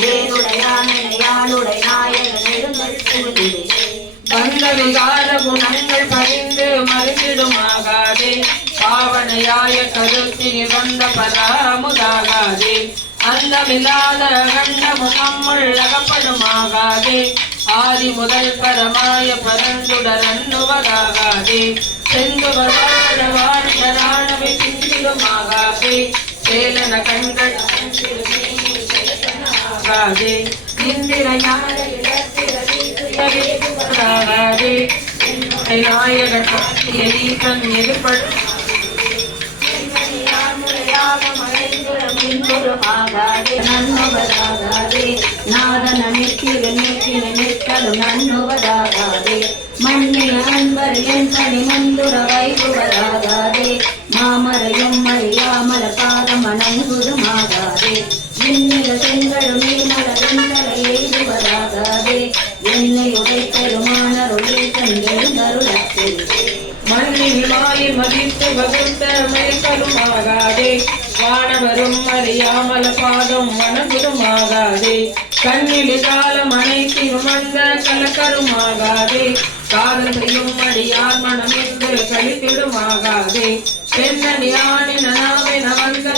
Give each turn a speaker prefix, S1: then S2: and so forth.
S1: ஏருடையானையாளுடை
S2: குணங்கள் பறிந்து மறுத்திடுமாகாதே பாவனையாய கருத்தினி வந்த பராமுதாகாதே. அந்தமில்லாத கண்டமும் நம்முள் அகப்படுமாகாதே ஆதி முதல் பரமாய பரந்துடரன்னுவதாகாதே செந்துவதாட வாழராணவை சிந்திடுமாகாதே சேலன கண்கள் ஆகாதே இந்திர ஞான இடத்திலே நாயகன் ஈசன் எதிர்பட்டு
S1: நன்னுவதாகாதே நாதன நிற்கிற நிற்கிற நிற்கலும் நன்னுவதாகாதே மண்ணின அன்பர் என் வைகுவதாகாதே மாமரையும் மறியாமல பாதம்
S2: மண்ணில் மாயை மதித்து வகுத்த மயக்கலும் ஆகாதே. வானவரும் அறியாமல பாதம் வணங்குதுமாகாதே கண்ணில் காலம் அனைத்திலும் வந்த கலக்கருமாகாதே காதல் செய்யும் அடியார் மனம் என்று கழித்திடுமாகாதே பெண்ணடி ஆணின நாவின நவந்த